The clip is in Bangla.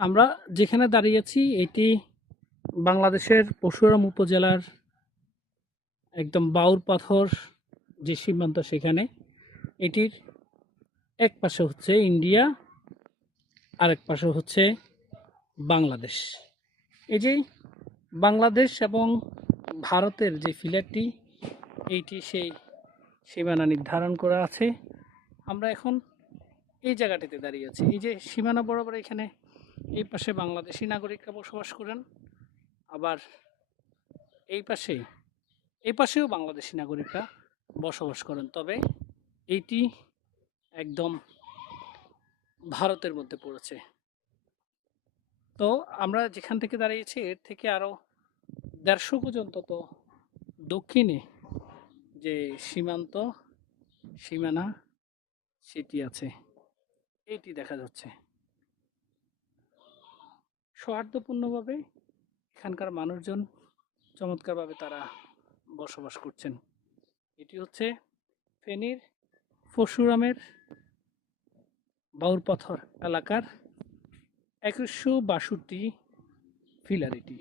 আমরা যেখানে দাঁড়িয়েছি এটি বাংলাদেশের পরশুরাম উপজেলার একদম বাউর পাথর যে সীমান্ত সেখানে। এটির এক পাশে হচ্ছে ইন্ডিয়া, আরেক পাশে হচ্ছে বাংলাদেশ। এই যে বাংলাদেশ এবং ভারতের যে ফিলারটি এইটি সেই সীমানা নির্ধারণ করা আছে। আমরা এখন এই জায়গাটিতে দাঁড়িয়ে আছি। এই যে সীমানা বরাবর এখানে এই পাশে বাংলাদেশি নাগরিকরা বসবাস করেন। আবার এই পাশে, এই পাশেও বাংলাদেশি নাগরিকরা বসবাস করেন। তবে এইটি একদম ভারতের মধ্যে পড়েছে। তো আমরা যেখান থেকে দাঁড়িয়েছি, এর থেকে আরও দেড়শো পর্যন্ত তো দক্ষিণে যে সীমান্ত, সীমানা, সেটি আছে। এইটি দেখা যাচ্ছে। সৌহার্দ্যপূর্ণভাবে এখানকার মানুষজন চমৎকারভাবে তারা বসবাস করছেন। এটি হচ্ছে ফেনীর পরশুরামের বাউরপাথর এলাকার একুশশো বাষট্টি ফিলার এটি।